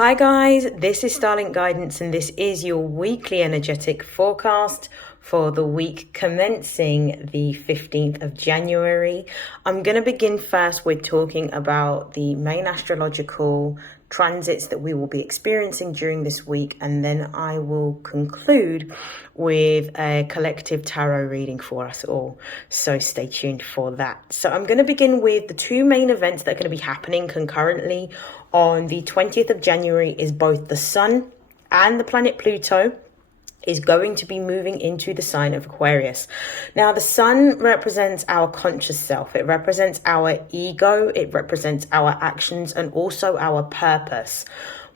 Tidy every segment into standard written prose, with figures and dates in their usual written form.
Hi guys, this is StarLink Guidance and this is your weekly energetic forecast for the week commencing the 15th of January. I'm going to begin first with talking about the main astrological transits that we will be experiencing during this week, and then I will conclude with a collective tarot reading for us all. So stay tuned for that. So I'm going to begin with the two main events that are going to be happening concurrently. On the 20th of January is both the Sun and the planet Pluto is going to be moving into the sign of Aquarius. Now, the Sun represents our conscious self. It represents our ego. It represents our actions and also our purpose.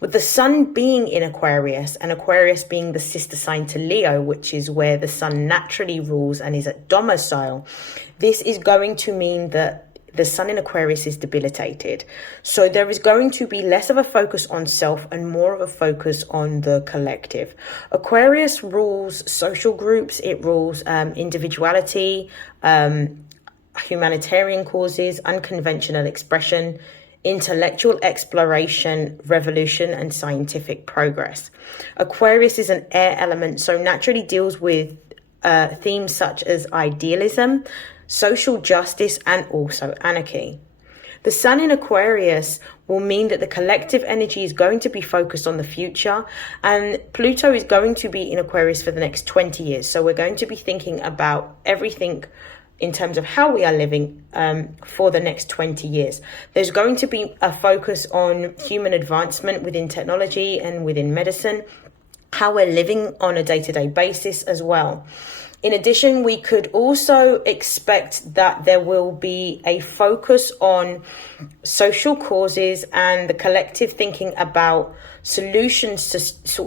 With the Sun being in Aquarius and Aquarius being the sister sign to Leo, which is where the Sun naturally rules and is at domicile, this is going to mean that the Sun in Aquarius is debilitated. So there is going to be less of a focus on self and more of a focus on the collective. Aquarius rules social groups. It rules individuality, humanitarian causes, unconventional expression, intellectual exploration, revolution, and scientific progress. Aquarius is an air element, so naturally deals with themes such as idealism, social justice, and also anarchy. The Sun in Aquarius will mean that the collective energy is going to be focused on the future, and Pluto is going to be in Aquarius for the next 20 years. So we're going to be thinking about everything in terms of how we are living for the next 20 years. There's going to be a focus on human advancement within technology and within medicine, how we're living on a day-to-day basis as well. In addition, we could also expect that there will be a focus on social causes and the collective thinking about solutions to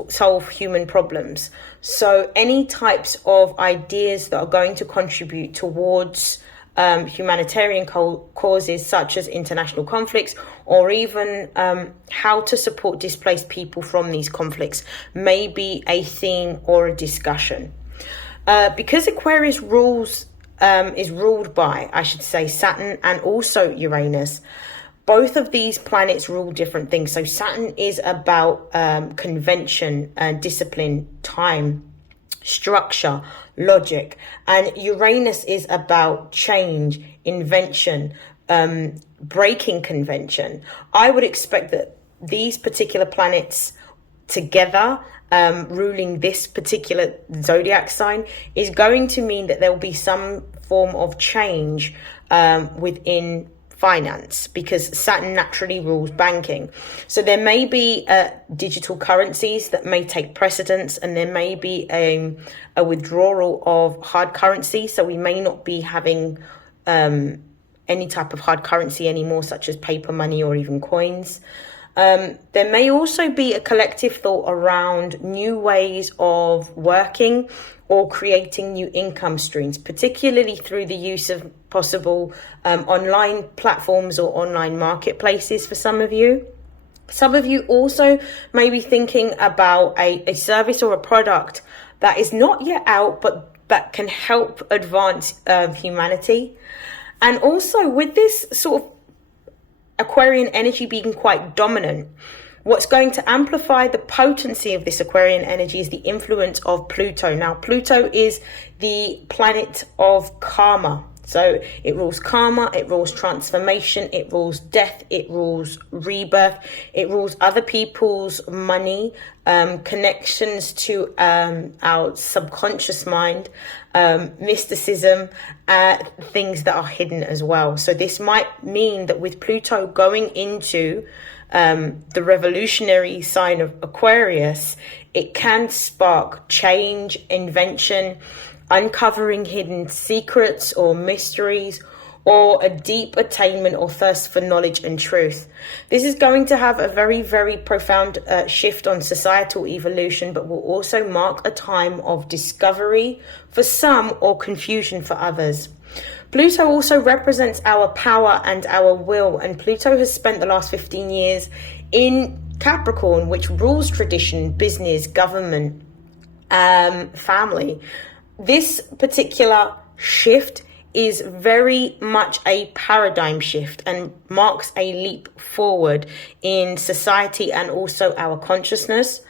solve human problems. So any types of ideas that are going to contribute towards humanitarian causes such as international conflicts, or even how to support displaced people from these conflicts may be a theme or a discussion. Because Aquarius is ruled by, I should say, Saturn and also Uranus, both of these planets rule different things. So Saturn is about convention, discipline, time, structure, logic. And Uranus is about change, invention, breaking convention. I would expect that these particular planets together ruling this particular zodiac sign is going to mean that there will be some form of change within finance, because Saturn naturally rules banking. So there may be digital currencies that may take precedence, and there may be a withdrawal of hard currency. So we may not be having any type of hard currency anymore, such as paper money or even coins. There may also be a collective thought around new ways of working or creating new income streams, particularly through the use of possible online platforms or online marketplaces for some of you. Some of you also may be thinking about a service or a product that is not yet out, but that can help advance humanity. And also with this sort of Aquarian energy being quite dominant, what's going to amplify the potency of this Aquarian energy is the influence of Pluto. Now, Pluto is the planet of karma. So it rules karma, it rules transformation, it rules death, it rules rebirth, it rules other people's money, connections to our subconscious mind, mysticism, things that are hidden as well. So this might mean that with Pluto going into the revolutionary sign of Aquarius, it can spark change, invention, uncovering hidden secrets or mysteries, or a deep attainment or thirst for knowledge and truth. This is going to have a very, very profound shift on societal evolution, but will also mark a time of discovery for some or confusion for others. Pluto also represents our power and our will, and Pluto has spent the last 15 years in Capricorn, which rules tradition, business, government, family. This particular shift is very much a paradigm shift and marks a leap forward in society and also our consciousness.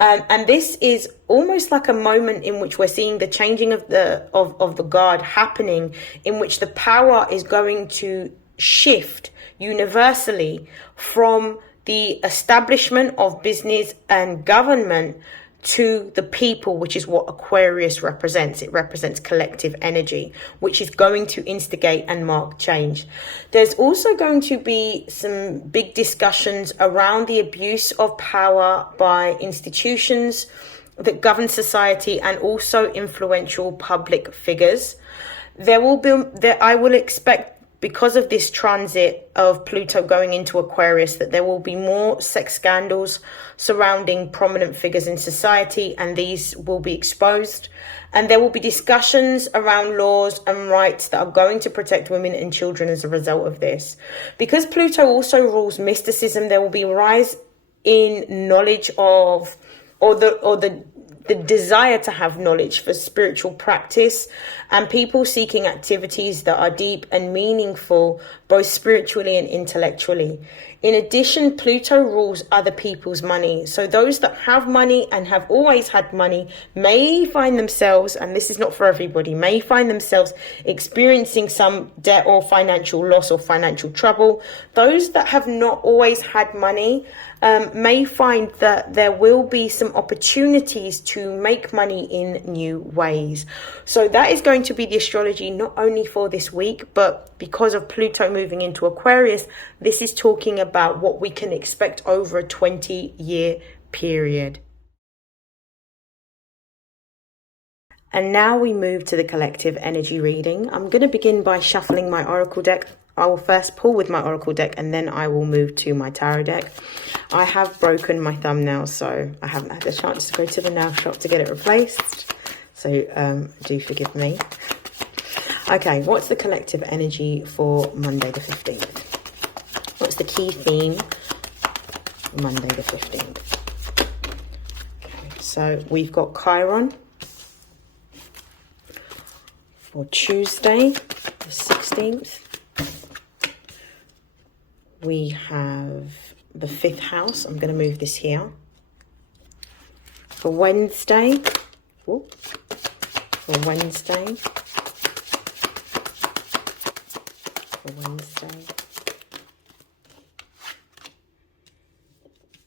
And this is almost like a moment in which we're seeing the changing of the guard happening, in which the power is going to shift universally from the establishment of business and government to the people, which is what Aquarius represents. It represents collective energy, which is going to instigate and mark change. There's also going to be some big discussions around the abuse of power by institutions that govern society and also influential public figures. I will expect, because of this transit of Pluto going into Aquarius, that there will be more sex scandals surrounding prominent figures in society, and these will be exposed. And there will be discussions around laws and rights that are going to protect women and children as a result of this. Because Pluto also rules mysticism, there will be a rise in knowledge of, or the desire to have knowledge for spiritual practice, and people seeking activities that are deep and meaningful, both spiritually and intellectually. In addition, Pluto rules other people's money. So those that have money and have always had money may find themselves, and this is not for everybody, may find themselves experiencing some debt or financial loss or financial trouble. Those that have not always had money may find that there will be some opportunities to make money in new ways. So that is going to be the astrology not only for this week, but because of Pluto moving into Aquarius, this is talking about what we can expect over a 20-year period. And now we move to the collective energy reading. I'm going to begin by shuffling my oracle deck. I will first pull with my oracle deck and then I will move to my tarot deck. I have broken my thumbnail, so I haven't had a chance to go to the nail shop to get it replaced. So do forgive me. Okay, what's the collective energy for Monday the 15th? What's the key theme for Monday the 15th? Okay, so we've got Chiron for Tuesday the 16th. We have the 5th house. I'm going to move this here. For Wednesday,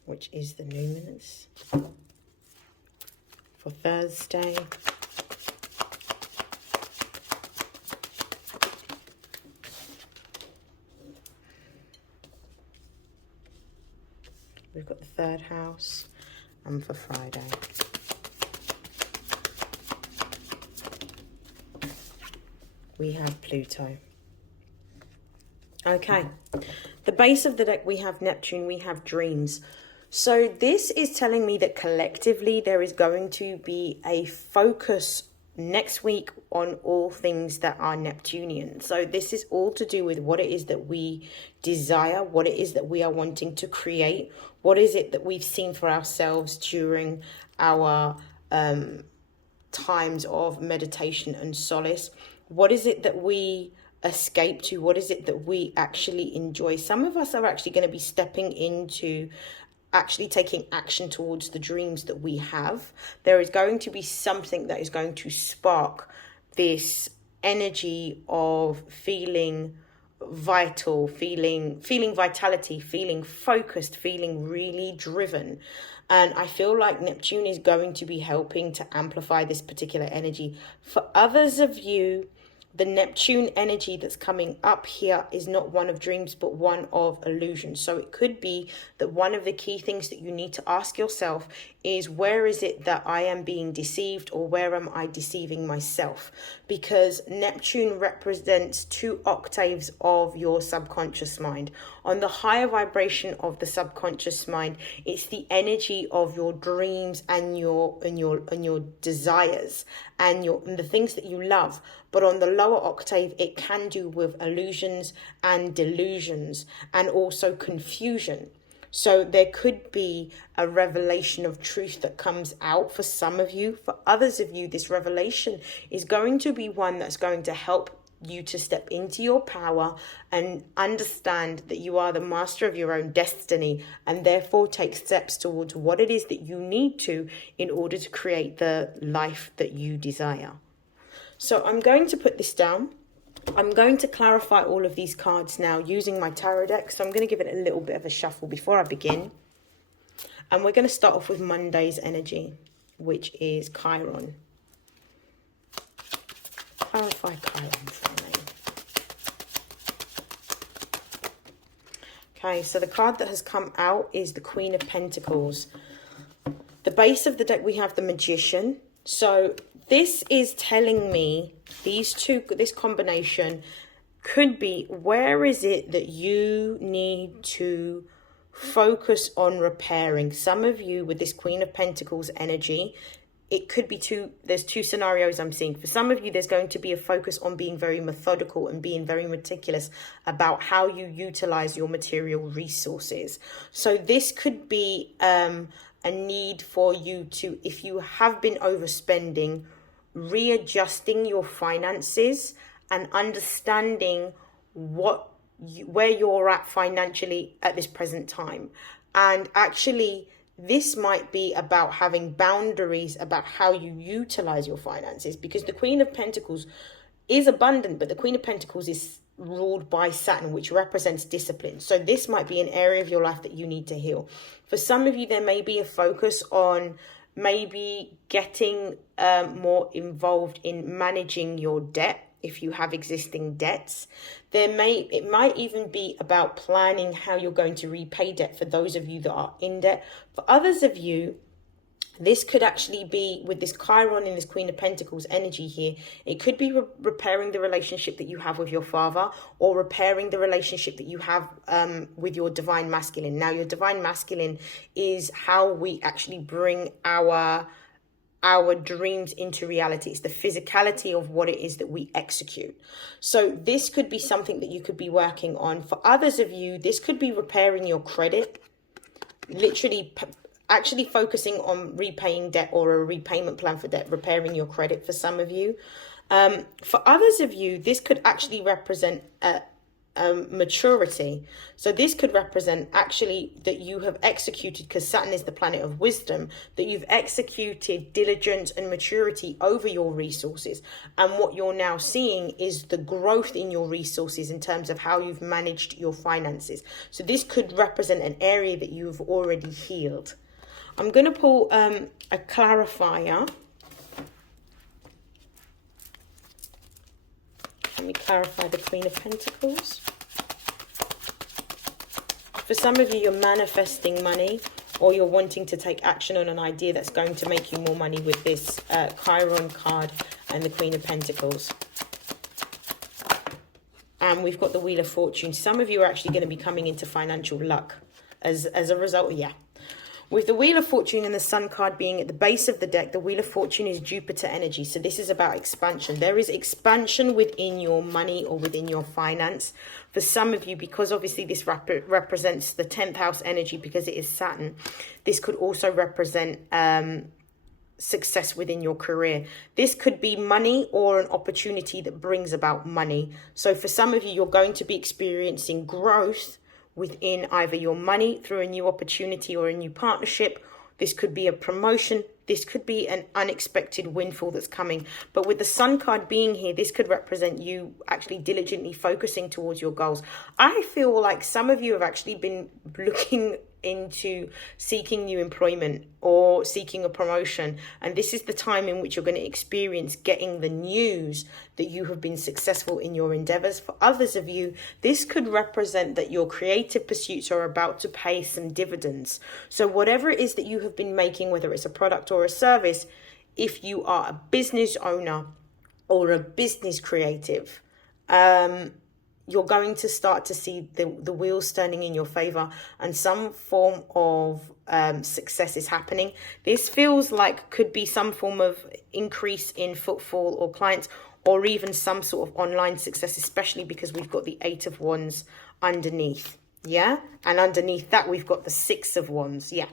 which is the numinous. For Thursday, we've got the 3rd house, and for Friday, we have Pluto. Okay, the base of the deck, we have Neptune, we have dreams. So this is telling me that collectively there is going to be a focus next week on all things that are Neptunian. So this is all to do with what it is that we desire, what it is that we are wanting to create, what is it that we've seen for ourselves during our times of meditation and solace. What is it that we escape to? What is it that we actually enjoy? Some of us are actually going to be stepping into actually taking action towards the dreams that we have. There is going to be something that is going to spark this energy of feeling vital, feeling vitality, feeling focused, feeling really driven. And I feel like Neptune is going to be helping to amplify this particular energy. For others of you, the Neptune energy that's coming up here is not one of dreams, but one of illusion. So it could be that one of the key things that you need to ask yourself is, where is it that I am being deceived, or where am I deceiving myself? Because Neptune represents 2 octaves of your subconscious mind. On the higher vibration of the subconscious mind, it's the energy of your dreams and your desires and the things that you love. But on the lower octave, it can do with illusions and delusions and also confusion. So there could be a revelation of truth that comes out for some of you. For others of you, this revelation is going to be one that's going to help you to step into your power and understand that you are the master of your own destiny, and therefore take steps towards what it is that you need to in order to create the life that you desire. So I'm going to put this down. I'm going to clarify all of these cards now using my tarot deck. So I'm going to give it a little bit of a shuffle before I begin. And we're going to start off with Monday's energy, which is Chiron. Clarify Chiron for me. Okay, so the card that has come out is the Queen of Pentacles. The base of the deck, we have the Magician. So this is telling me this combination could be, where is it that you need to focus on repairing? Some of you with this Queen of Pentacles energy, it could be there's two scenarios I'm seeing. For some of you, there's going to be a focus on being very methodical and being very meticulous about how you utilize your material resources. So this could be a need for you to, if you have been overspending, readjusting your finances and understanding where you're at financially at this present time. And actually, this might be about having boundaries about how you utilize your finances, because the Queen of Pentacles is abundant, but the Queen of Pentacles is ruled by Saturn, which represents discipline. So this might be an area of your life that you need to heal. For some of you, there may be a focus on maybe getting more involved in managing your debt. If you have existing debts, it might even be about planning how you're going to repay debt for those of you that are in debt. For others of you, this could actually be, with this Chiron and this Queen of Pentacles energy here, it could be repairing the relationship that you have with your father, or repairing the relationship that you have with your divine masculine. Now, your divine masculine is how we actually bring our dreams into reality. It's the physicality of what it is that we execute. So this could be something that you could be working on. For others of you, this could be repairing your credit, literally actually focusing on repaying debt or a repayment plan for debt, repairing your credit for some of you. For others of you, this could actually represent maturity. So this could represent actually that you have executed, because Saturn is the planet of wisdom, that you've executed diligence and maturity over your resources. And what you're now seeing is the growth in your resources in terms of how you've managed your finances. So this could represent an area that you've already healed. I'm going to pull a clarifier. Let me clarify the Queen of Pentacles. For some of you, you're manifesting money, or you're wanting to take action on an idea that's going to make you more money with this Chiron card and the Queen of Pentacles. And we've got the Wheel of Fortune. Some of you are actually going to be coming into financial luck as a result. Yeah. With the Wheel of Fortune and the Sun card being at the base of the deck, the Wheel of Fortune is Jupiter energy. So this is about expansion. There is expansion within your money or within your finance. For some of you, because obviously this represents the 10th house energy because it is Saturn, this could also represent success within your career. This could be money or an opportunity that brings about money. So for some of you, you're going to be experiencing growth within either your money through a new opportunity or a new partnership. This could be a promotion. This could be an unexpected windfall that's coming. But with the Sun card being here, this could represent you actually diligently focusing towards your goals. I feel like some of you have actually been looking into seeking new employment or seeking a promotion, and this is the time in which you're going to experience getting the news that you have been successful in your endeavors. For others of you, this could represent that your creative pursuits are about to pay some dividends. So whatever it is that you have been making, whether it's a product or a service, if you are a business owner or a business creative, you're going to start to see the wheels turning in your favor, and some form of success is happening. This feels like could be some form of increase in footfall or clients, or even some sort of online success, especially because we've got the 8 of Wands underneath. Yeah. And underneath that, we've got the 6 of Wands. Yeah.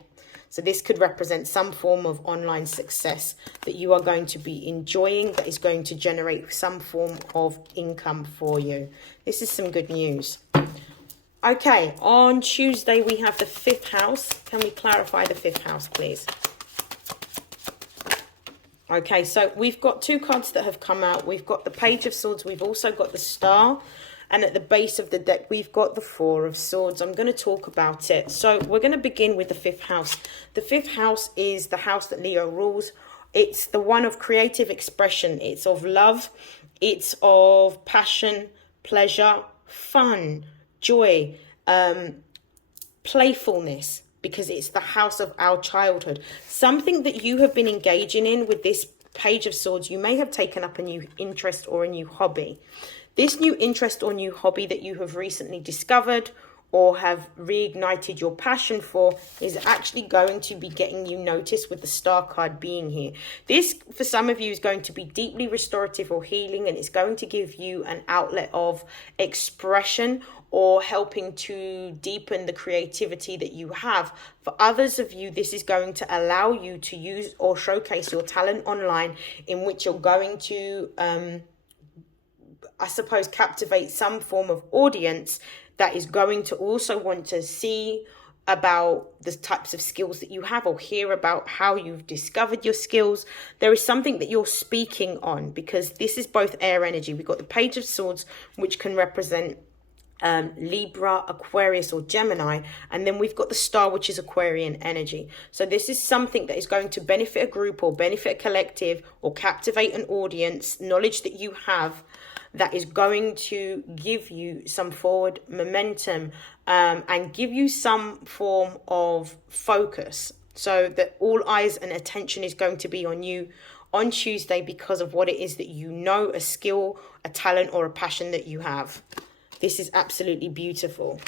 So this could represent some form of online success that you are going to be enjoying, that is going to generate some form of income for you. This is some good news. Okay, on Tuesday we have the 5th house. Can we clarify the 5th house, please? Okay, so we've got 2 cards that have come out. We've got the Page of Swords. We've also got the Star. And at the base of the deck, we've got the 4 of Swords. I'm going to talk about it. So we're going to begin with the 5th house. The 5th house is the house that Leo rules. It's the one of creative expression. It's of love. It's of passion, pleasure, fun, joy, playfulness, because it's the house of our childhood. Something that you have been engaging in with this Page of Swords, you may have taken up a new interest or a new hobby. This new interest or new hobby that you have recently discovered or have reignited your passion for is actually going to be getting you noticed with the Star card being here. This, for some of you, is going to be deeply restorative or healing, and it's going to give you an outlet of expression or helping to deepen the creativity that you have. For others of you, this is going to allow you to use or showcase your talent online, in which you're going to I suppose, captivate some form of audience that is going to also want to see about the types of skills that you have or hear about how you've discovered your skills. There is something that you're speaking on, because this is both air energy. We've got the Page of Swords, which can represent Libra, Aquarius, or Gemini, and then we've got the Star, which is Aquarian energy. So this is something that is going to benefit a group or benefit a collective or captivate an audience, knowledge that you have that is going to give you some forward momentum and give you some form of focus, so that all eyes and attention is going to be on you on Tuesday because of what it is that you know, a skill, a talent, or a passion that you have. This is absolutely beautiful.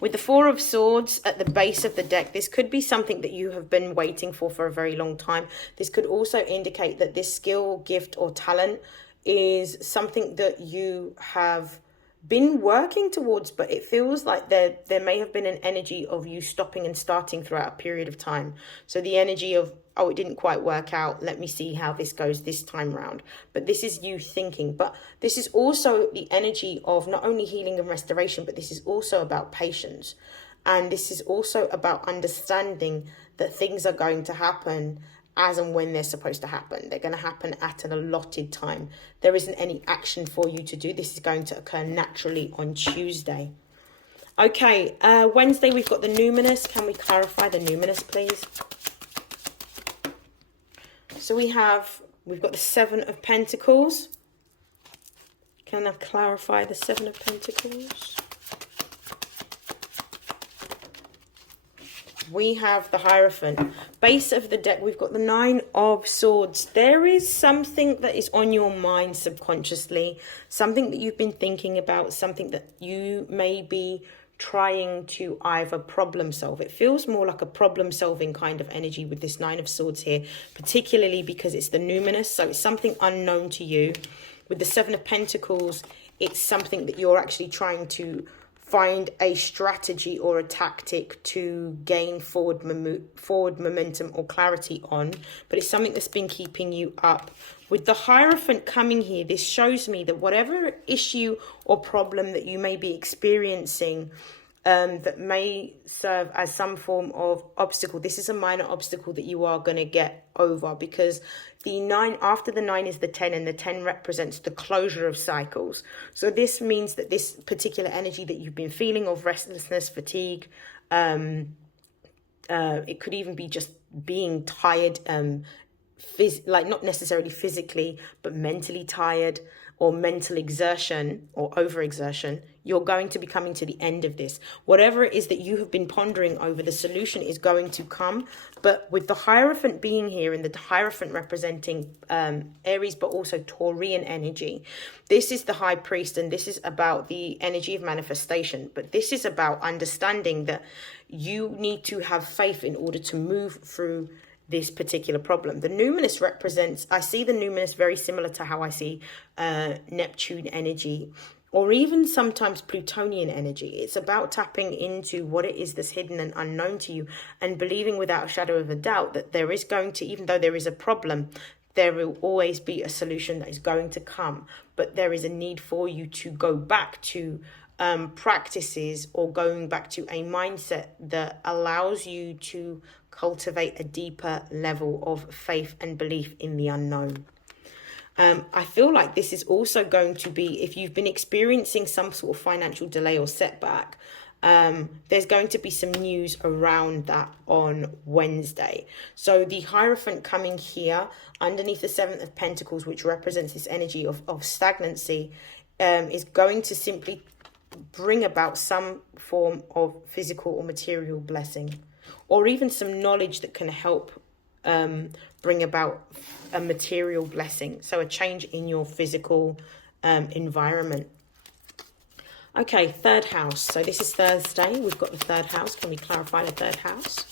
With the 4 of Swords at the base of the deck, this could be something that you have been waiting for a very long time. This could also indicate that this skill, gift, or talent is something that you have been working towards, but it feels like there may have been an energy of you stopping and starting throughout a period of time. So the energy of, oh, it didn't quite work out, let me see how this goes this time round. But this is you thinking. But this is also the energy of not only healing and restoration, but this is also about patience. And this is also about understanding that things are going to happen as and when they're supposed to happen. They're going to happen at an allotted time. There isn't any action for you to do. This is going to occur naturally on Tuesday. Okay, Wednesday we've got the numinous. Can we clarify the numinous, please? So we've got the 7 of Pentacles. Can I clarify the 7 of Pentacles? We have the Hierophant. Base of the deck, we've got the 9 of Swords. There is something that is on your mind subconsciously, something that you've been thinking about, something that you may be trying to either problem solve. It feels more like a problem solving kind of energy with this 9 of Swords here, particularly because it's the numinous, so it's something unknown to you. With the 7 of Pentacles, it's something that you're actually trying to find a strategy or a tactic to gain forward momentum or clarity on, but it's something that's been keeping you up. With the Hierophant coming here, this shows me that whatever issue or problem that you may be experiencing that may serve as some form of obstacle, this is a minor obstacle that you are going to get over, because the 9, after the 9 is the 10, and the 10 represents the closure of cycles. So this means that this particular energy that you've been feeling of restlessness, fatigue, it could even be just being tired, like not necessarily physically, but mentally tired, or mental exertion or overexertion, you're going to be coming to the end of this. Whatever it is that you have been pondering over, the solution is going to come. But with the Hierophant being here, and the Hierophant representing Aries, but also Taurian energy, this is the High Priest, and this is about the energy of manifestation. But this is about understanding that you need to have faith in order to move through this particular problem. The numinous represents, I see the numinous very similar to how I see Neptune energy. or even sometimes Plutonian energy. It's about tapping into what it is that's hidden and unknown to you, and believing without a shadow of a doubt that there is going to, even though there is a problem, there will always be a solution that is going to come. But there is a need for you to go back to practices, or going back to a mindset that allows you to cultivate a deeper level of faith and belief in the unknown. I feel like this is also going to be, if you've been experiencing some sort of financial delay or setback, there's going to be some news around that on Wednesday. So the Hierophant coming here underneath the Seventh of Pentacles, which represents this energy of stagnancy, is going to simply bring about some form of physical or material blessing, or even some knowledge that can help bring about a material blessing. So a change in your physical environment. Okay, third house. So this is Thursday. We've got the third house. Can we clarify the third house?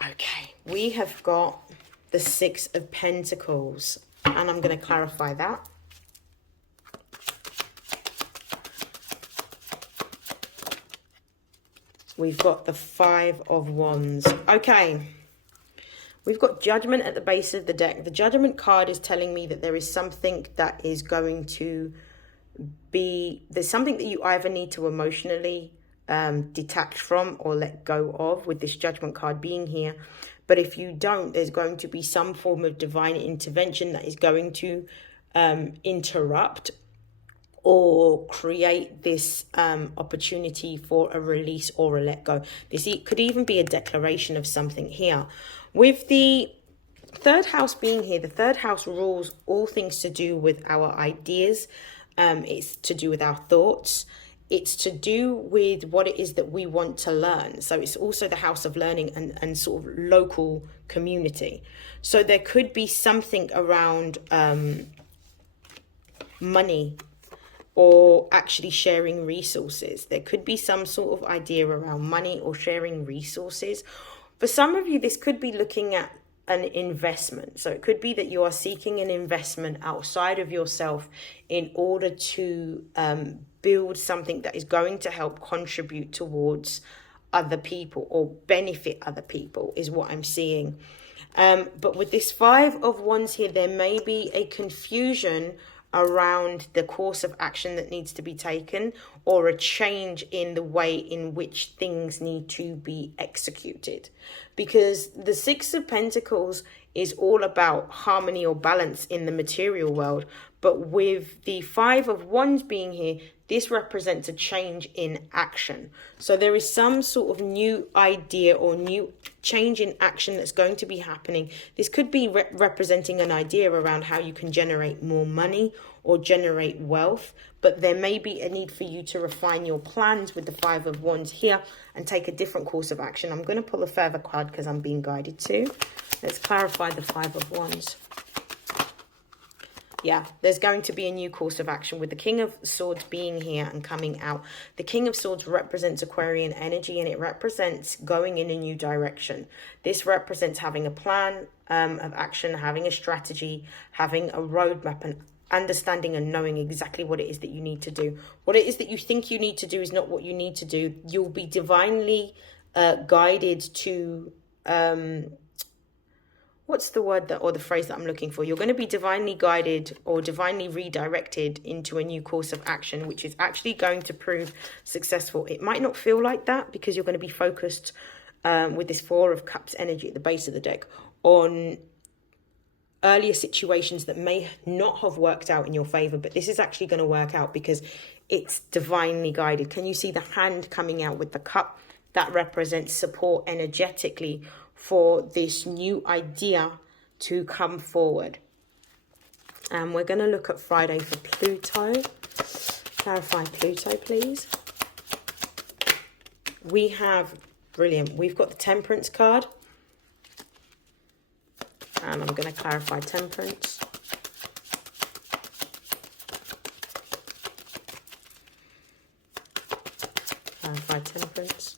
Okay, we have got the Six of Pentacles, and I'm going to clarify that. We've got the Five of Wands. Okay. We've got Judgment at the base of the deck. The Judgment card is telling me that there is something that is going to be... There's something that you either need to emotionally detach from or let go of, with this Judgment card being here. But if you don't, there's going to be some form of divine intervention that is going to interrupt or create this opportunity for a release or a let go. This could even be a declaration of something here. With the third house being here, the third house rules all things to do with our ideas. It's to do with our thoughts. It's to do with what it is that we want to learn. So it's also the house of learning and sort of local community. So there could be something around money, or actually sharing resources. There could be some sort of idea around money or sharing resources. For some of you, this could be looking at an investment. So it could be that you are seeking an investment outside of yourself in order to build something that is going to help contribute towards other people or benefit other people, is what I'm seeing. But with this Five of Wands here, there may be a confusion around the course of action that needs to be taken, or a change in the way in which things need to be executed. Because the Six of Pentacles is all about harmony or balance in the material world. But with the Five of Wands being here, this represents a change in action. So there is some sort of new idea or new change in action that's going to be happening. This could be representing an idea around how you can generate more money or generate wealth. But there may be a need for you to refine your plans with the Five of Wands here and take a different course of action. I'm going to pull a further card because I'm being guided to. Let's clarify the Five of Wands. Yeah, there's going to be a new course of action with the King of Swords being here and coming out. The King of Swords represents Aquarian energy, and it represents going in a new direction. This represents having a plan of action, having a strategy, having a roadmap, and understanding and knowing exactly what it is that you need to do. What it is that you think you need to do is not what you need to do. You'll be divinely guided to... what's the word that, or the phrase that I'm looking for? You're going to be divinely guided or divinely redirected into a new course of action, which is actually going to prove successful. It might not feel like that because you're going to be focused with this Four of Cups energy at the base of the deck on earlier situations that may not have worked out in your favor, but this is actually going to work out because it's divinely guided. Can you see the hand coming out with the cup? That represents support energetically for this new idea to come forward. And we're going to look at Friday for Pluto. Clarify Pluto, please. We have, brilliant, we've got the Temperance card. And I'm going to clarify Temperance. Clarify Temperance.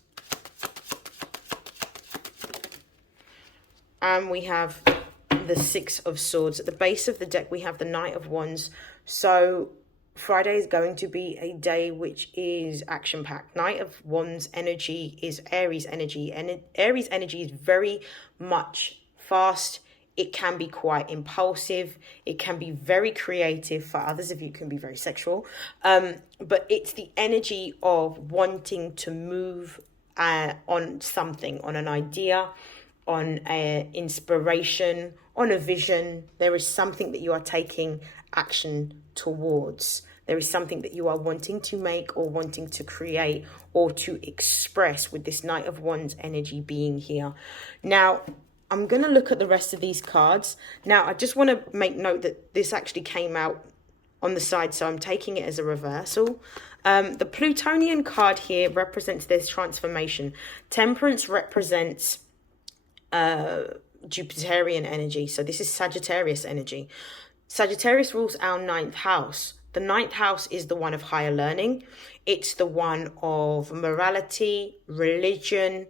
And we have the Six of Swords. At the base of the deck, we have the Knight of Wands. So Friday is going to be a day which is action-packed. Knight of Wands energy is Aries energy, and Aries energy is very much fast. It can be quite impulsive. It can be very creative. For others of you, it can be very sexual. But it's the energy of wanting to move on something, on an idea, on an inspiration, on a vision. There is something that you are taking action towards. There is something that you are wanting to make or wanting to create or to express with this Knight of Wands energy being here. Now, I'm going to look at the rest of these cards. Now, I just want to make note that this actually came out on the side, so I'm taking it as a reversal. The Plutonian card here represents this transformation. Temperance represents Jupiterian energy, so this is Sagittarius energy. Sagittarius rules our 9th house. The 9th house is the one of higher learning. It's the one of morality, religion,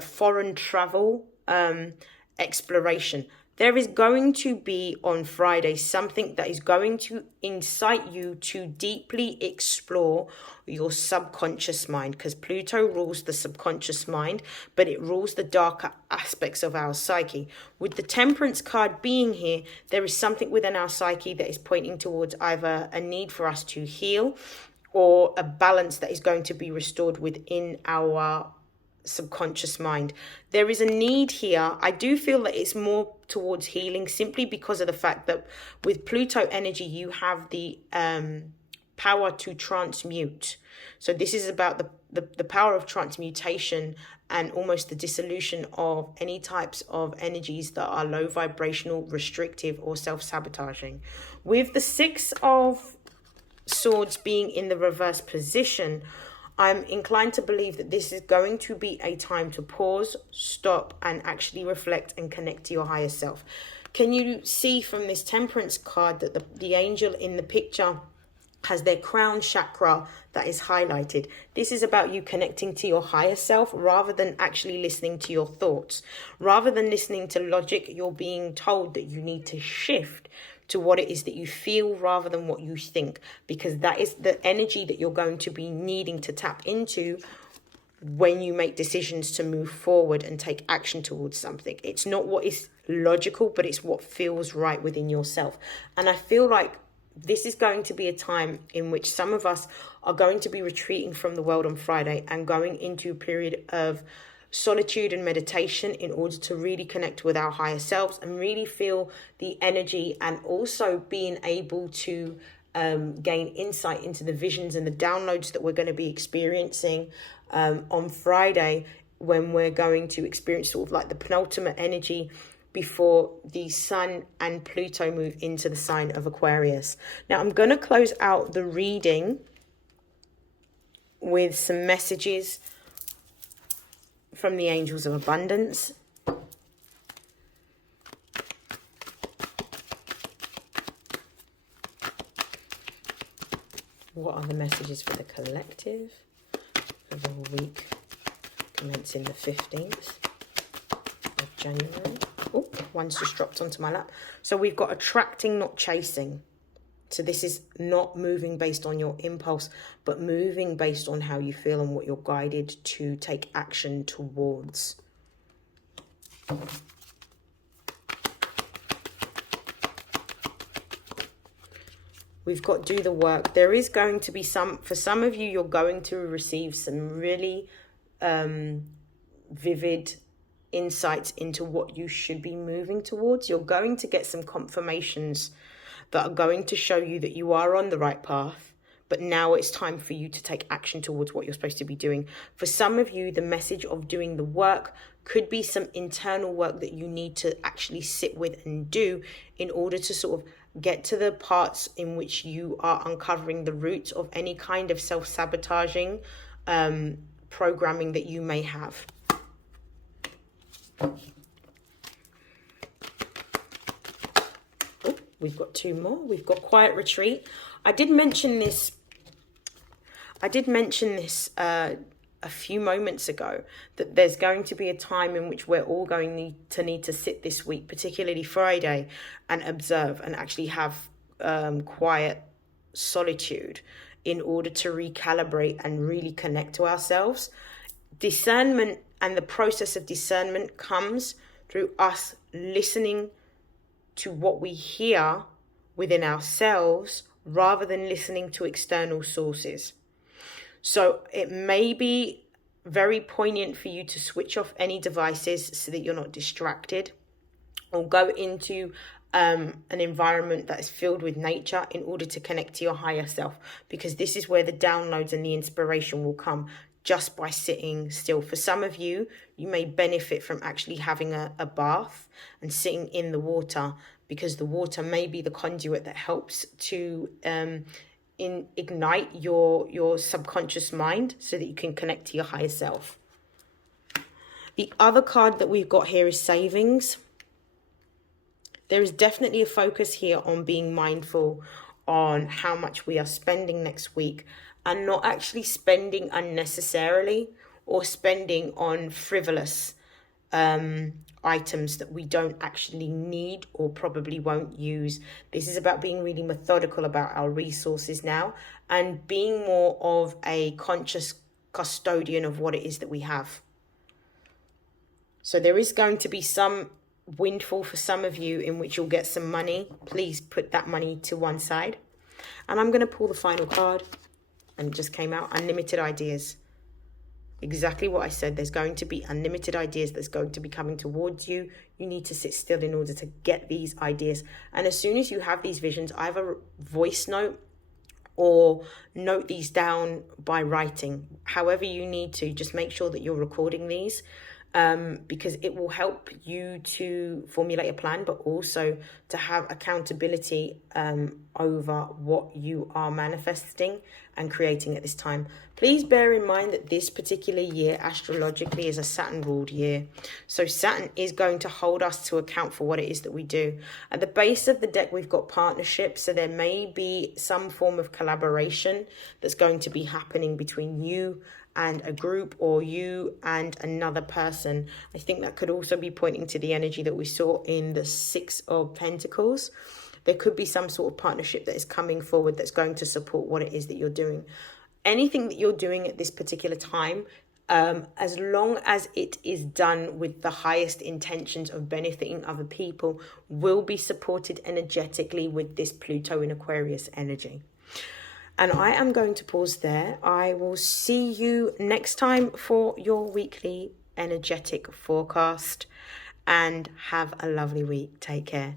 foreign travel, exploration. There is going to be on Friday something that is going to incite you to deeply explore your subconscious mind, because Pluto rules the subconscious mind, but it rules the darker aspects of our psyche. With the Temperance card being here, there is something within our psyche that is pointing towards either a need for us to heal or a balance that is going to be restored within our subconscious mind. There is a need here. I do feel that it's more towards healing, simply because of the fact that with Pluto energy you have the power to transmute. So this is about the power of transmutation and almost the dissolution of any types of energies that are low vibrational, restrictive, or self-sabotaging. With the Six of Swords being in the reverse position, I'm inclined to believe that this is going to be a time to pause, stop, and actually reflect and connect to your higher self. Can you see from this Temperance card that the angel in the picture has their crown chakra that is highlighted? This is about you connecting to your higher self rather than actually listening to your thoughts. Rather than listening to logic, you're being told that you need to shift to what it is that you feel rather than what you think, because that is the energy that you're going to be needing to tap into when you make decisions to move forward and take action towards something. It's not what is logical, but it's what feels right within yourself. And I feel like this is going to be a time in which some of us are going to be retreating from the world on Friday and going into a period of solitude and meditation in order to really connect with our higher selves and really feel the energy, and also being able to gain insight into the visions and the downloads that we're going to be experiencing on Friday, when we're going to experience sort of like the penultimate energy before the Sun and Pluto move into the sign of Aquarius. Now I'm going to close out the reading with some messages from the Angels of Abundance. What are the messages for the collective for the week commencing the 15th of January? Oh, one's just dropped onto my lap. So we've got attracting, not chasing. So this is not moving based on your impulse, but moving based on how you feel and what you're guided to take action towards. We've got do the work. There is going to be for some of you, you're going to receive some really vivid insights into what you should be moving towards. You're going to get some confirmations that are going to show you that you are on the right path, but now it's time for you to take action towards what you're supposed to be doing. For some of you, the message of doing the work could be some internal work that you need to actually sit with and do in order to sort of get to the parts in which you are uncovering the roots of any kind of self-sabotaging programming that you may have. We've got two more. We've got quiet retreat. I did mention this a few moments ago, that there's going to be a time in which we're all going to need to sit this week, particularly Friday, and observe and actually have quiet solitude in order to recalibrate and really connect to ourselves. Discernment and the process of discernment comes through us listening to what we hear within ourselves rather than listening to external sources. So it may be very poignant for you to switch off any devices so that you're not distracted, or go into an environment that is filled with nature in order to connect to your higher self, because this is where the downloads and the inspiration will come, just by sitting still. For some of you, you may benefit from actually having a bath and sitting in the water, because the water may be the conduit that helps to ignite your subconscious mind so that you can connect to your higher self. The other card that we've got here is savings. There is definitely a focus here on being mindful on how much we are spending next week, and not actually spending unnecessarily or spending on frivolous items that we don't actually need or probably won't use. This is about being really methodical about our resources now, and being more of a conscious custodian of what it is that we have. So there is going to be some windfall for some of you in which you'll get some money. Please put that money to one side. And I'm going to pull the final card, and it just came out, unlimited ideas. Exactly what I said. There's going to be unlimited ideas that's going to be coming towards you. You need to sit still in order to get these ideas. And as soon as you have these visions, either voice note or note these down by writing. However you need to, just make sure that you're recording these, because it will help you to formulate a plan, but also to have accountability over what you are manifesting and creating at this time. Please bear in mind that this particular year astrologically is a Saturn ruled year. So Saturn is going to hold us to account for what it is that we do. At the base of the deck, we've got partnerships. So there may be some form of collaboration that's going to be happening between you and a group, or you and another person. I think that could also be pointing to the energy that we saw in the Six of Pentacles. There could be some sort of partnership that is coming forward that's going to support what it is that you're doing. Anything that you're doing at this particular time, as long as it is done with the highest intentions of benefiting other people, will be supported energetically with this Pluto in Aquarius energy. And I am going to pause there. I will see you next time for your weekly energetic forecast, and have a lovely week. Take care.